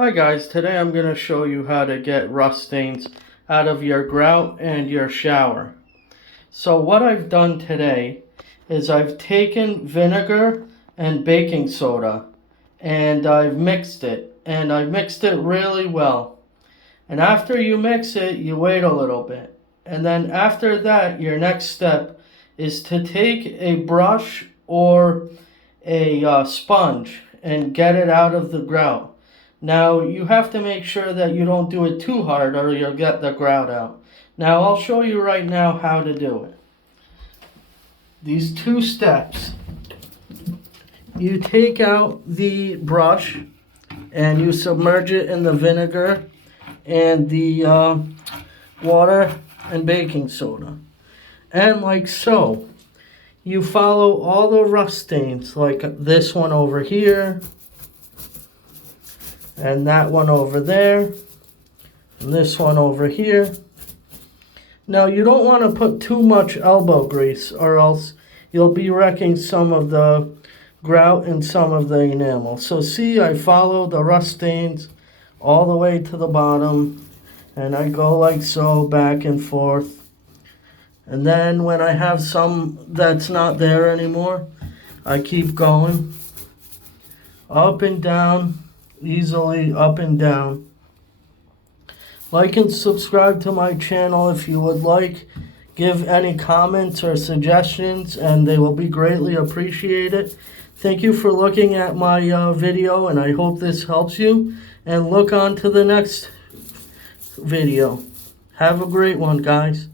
Hi guys, today I'm going to show you how to get rust stains out of your grout and your shower. So what I've done today is I've taken vinegar and baking soda and I've mixed it, and I've mixed it really well. And after you mix it, you wait a little bit. And then after that, your next step is to take a brush or a sponge and get it out of the grout. Now you have to make sure that you don't do it too hard or you'll get the grout out. Now I'll show you right now how to do it. These two steps. You take out the brush and you submerge it in the vinegar and the water and baking soda. And like so. You follow all the rust stains, like this one over here, and that one over there, and this one over here. Now you don't want to put too much elbow grease or else you'll be wrecking some of the grout and some of the enamel. So see, I follow the rust stains all the way to the bottom, and I go like so, back and forth. And then when I have some that's not there anymore, I keep going up and down, easily up and down. Like and subscribe to my channel if you would like. Give any comments or suggestions and they will be greatly appreciated. Thank you for looking at my video, and I hope this helps you. And look on to the next video. Have a great one, guys.